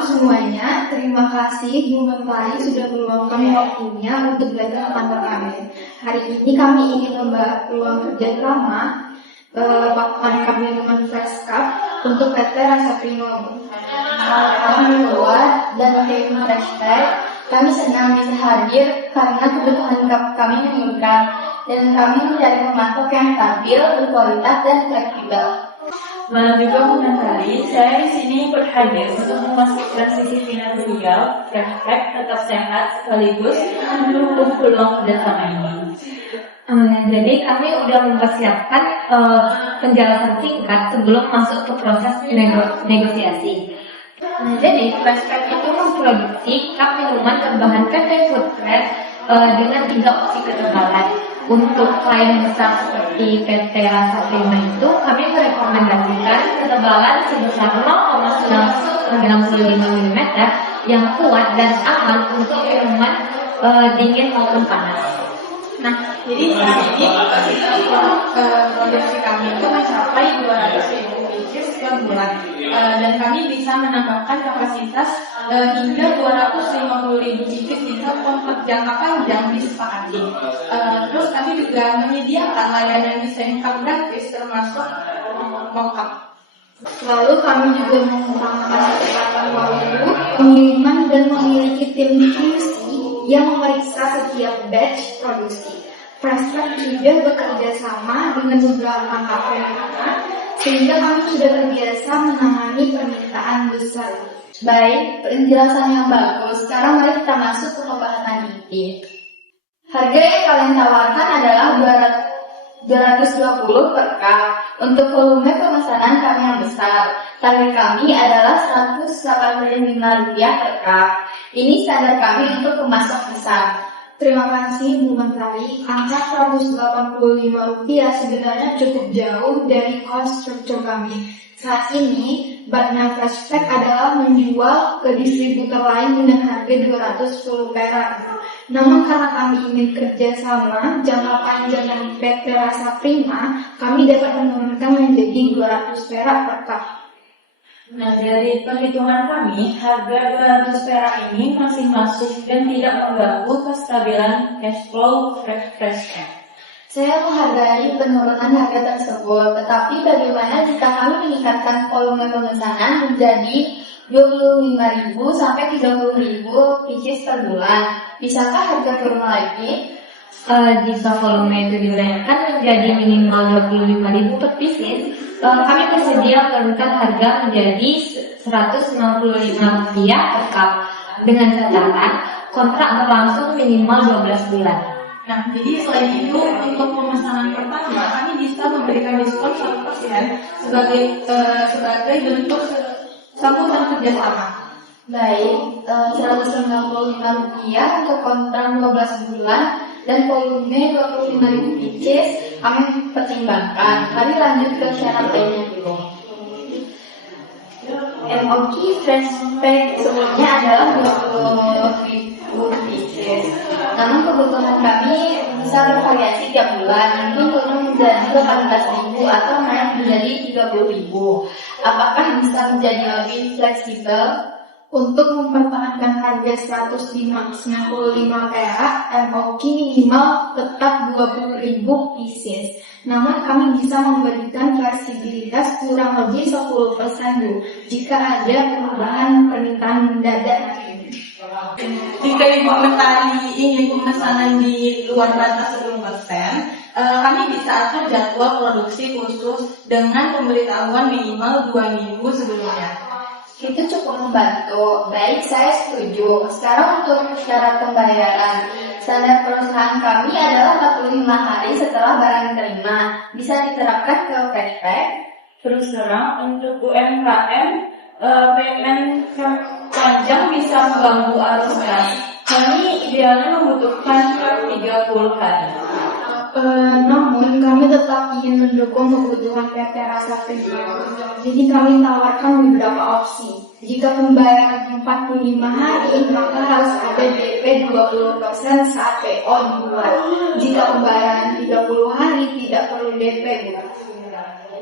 Malam semuanya, terima kasih Bu Menteri sudah meluangkan waktunya untuk datang ke kantor kami. Hari ini kami ingin membahas peluang kerjasama papan kami dengan Fresh Cup untuk PT Rasa Primo. Alhamdulillah dan tim Hashtag, kami senang bisa hadir karena kebutuhan kami meningkat dan kami mencari pemangku yang stabil, berkualitas dan fleksibel. Malam juga Menteri, saya di sini berhadir untuk memastikan sisi finansial, Hashtag tetap sehat sekaligus mendukung peluang kerjasama ini. Jadi kami sudah mempersiapkan penjelasan singkat sebelum masuk ke proses negosiasi. Jadi Flashback itu memproduksi cup minuman berbahan PP Food Press dengan 3 opsi ketebalan. Untuk klien besar seperti PT Rasa Prima itu kami merekomendasikan ketebalan sebesar 0,65 mm yang kuat dan aman untuk minuman dingin maupun panas. Nah, jadi saat ini kapasitas produksi kami itu mencapai 200.000 pieces per bulan, dan kami bisa menambahkan kapasitas hingga 250.000 pieces jika kontrak jangka panjang disepakati. Terus kami juga menyediakan layanan desain cup gratis termasuk mock-up. Lalu kami juga mengutamakan kesehatan waktu, pengiriman dan memiliki tim QC yang memeriksa setiap batch produksi. Flashback juga bekerja sama dengan beberapa kafe sehingga kami sudah terbiasa menangani permintaan besar. Baik, penjelasan yang bagus. Sekarang mari kita masuk ke pembahasan inti. Harga yang kalian tawarkan adalah 220 per cup. Untuk volume pemesanan kami yang besar, target kami adalah Rp185 per cup. Ini standar kami untuk pemasok besar. Terima kasih Bu Menteri. Angka Rp185 sebenarnya cukup jauh dari cost structure kami. Saat ini, Batna Flashback adalah menjual ke distributor lain dengan harga 210 perak. Namun karena kami ingin kerjasama jangka panjang dengan PT Rasa Prima, kami dapat menurunkan menjadi 200 perak per cup. Nah, dari perhitungan kami, harga 200 perak ini masih masuk dan tidak mengganggu kestabilan cash flow Flashback. Saya menghargai penurunan harga tersebut, tetapi bagaimana jika kami meningkatkan volume pemesanan menjadi 25.000 sampai 30.000 pieces per bulan? Bisakah harga turun lagi? Jika volume itu dinaikkan menjadi minimal 25.000 per pieces, kami bersedia menurunkan harga menjadi Rp195 per cup dengan catatan kontrak berlangsung minimal 12 bulan. Nah, jadi selain itu untuk pemesanan pertama kami bisa memberikan diskon 1% sebagai bentuk sambutan kerjasama. Baik, Rp195 untuk kontrak 12 bulan dan volume 25.000 pieces kami pertimbangkan. Mari lanjut ke syarat lainnya dulu. MOQ Flashback sebelumnya adalah 20.000 pieces. Namun kebutuhan kami bisa bervariasi tiap bulan, mungkin turun menjadi 18.000 atau naik menjadi 30.000. Apakah bisa menjadi lebih fleksibel? Untuk mempertahankan harga 195 perak, MOQ minimal tetap 20.000 pieces. Namun kami bisa memberikan fleksibilitas kurang lebih 10% jika ada perubahan permintaan mendadak. Jika Ibu Menteri ingin pemesanan di luar batas 10%, kami bisa atur jadwal produksi khusus dengan pemberitahuan minimal 2 minggu sebelumnya. Itu cukup membantu. Baik, saya setuju. Sekarang untuk syarat pembayaran. Standar perusahaan kami adalah 45 hari setelah barang diterima. Bisa diterapkan ke Flashback? Terus terang, untuk UMKM, payment panjang bisa mengganggu arus kas. Kami idealnya membutuhkan 30 hari. Namun kami tetap ingin mendukung kebutuhan PT Rasa Prima. Jadi kami tawarkan beberapa opsi. Jika pembayaran 45 hari, maka harus ada DP 20% saat PO dibuat. Jika pembayaran 30 hari, tidak perlu DP.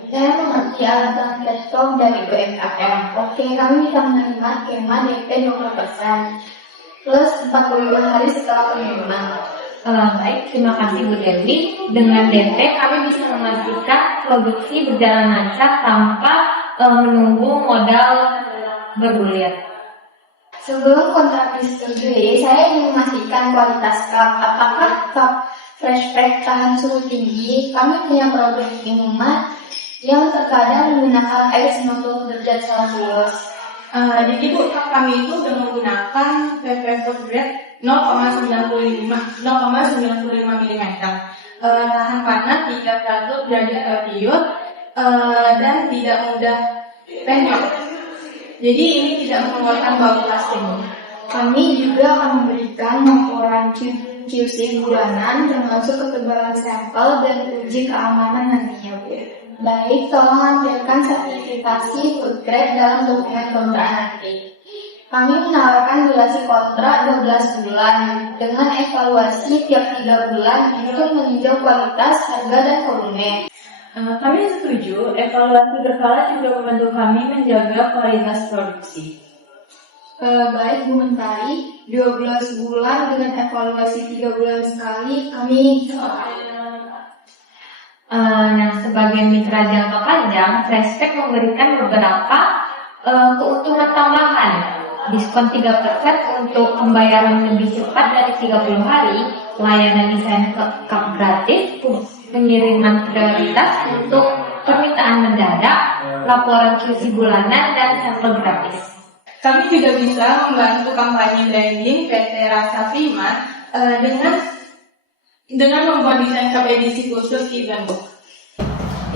Saya mengerti alasan cashflow dari UMKM. Oke, kami bisa menerima skema DP 20% plus 45 hari setelah pengiriman. Baik, terima kasih Bu Dewi. Dengan DP kami bisa memastikan produksi berjalan lancar tanpa menunggu modal bergulir. Sebelum kontrak disetujui, saya ingin memastikan kualitas cup. Apakah cup flashback tahan suhu tinggi? Kami punya produk minuman yang terkadang menggunakan air 90 derajat Celcius. Jadi Bu, cup kami itu sudah menggunakan PPF grade 0,95 mm. Tahan panas 31 derajat Celcius dan tidak mudah penyok. Jadi ini tidak mengeluarkan bau plastik. Kami juga akan memberikan laporan QC bulanan termasuk ketebalan sampel dan uji keamanan nantinya, Bu. Baik, tolong lampirkan sertifikasi food grade dalam dokumen kontrak nanti. Kami menawarkan durasi kontrak 12 bulan dengan evaluasi tiap 3 bulan untuk meninjau kualitas, harga, dan volume. Kami setuju, evaluasi berkala juga membantu kami menjaga kualitas produksi. Baik Bu Mentari, 12 bulan dengan evaluasi 3 bulan sekali kami Nah, sebagai mitra jangka panjang, Flashback memberikan beberapa keuntungan tambahan. Diskon 3% untuk pembayaran lebih cepat dari 30 hari, layanan desain cup gratis, pengiriman prioritas untuk permintaan mendadak, laporan QC bulanan, dan sampel gratis. Kami juga bisa membantu kampanye branding PT Rasa Prima dengan membuat desain cup edisi khusus event.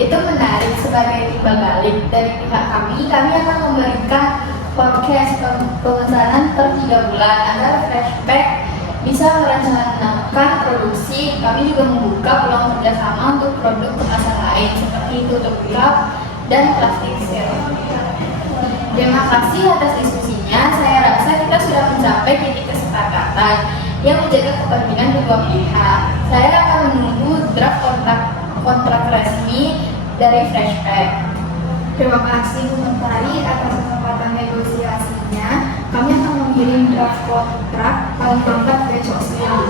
itu menarik sebagai timbal balik dari pihak kami akan memberikan forecast pemesanan per 3 bulan agar Flashback bisa merencanakan produksi. Kami juga membuka peluang kerjasama untuk produk kemasan lain seperti tutup cup dan plastik seal. Terima kasih atas diskusinya. Saya rasa kita sudah mencapai titik kesepakatan yang menjaga kepentingan kedua pihak. Saya akan menunggu draft kontrak resmi dari Flashback. Terima kasih Bu Mentari atas kesempatan negosiasinya. Kami akan mengirim draft kontrak paling lambat besok siang.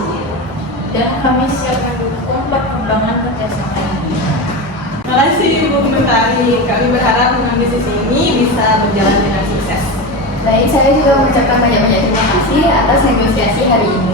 Dan kami siap mendukung perkembangan kerjasama ini. Terima kasih Bu Mentari. Kami berharap mengambil sisi ini bisa berjalan dengan sukses. Baik, saya juga mengucapkan banyak-banyak terima kasih atas negosiasi hari ini.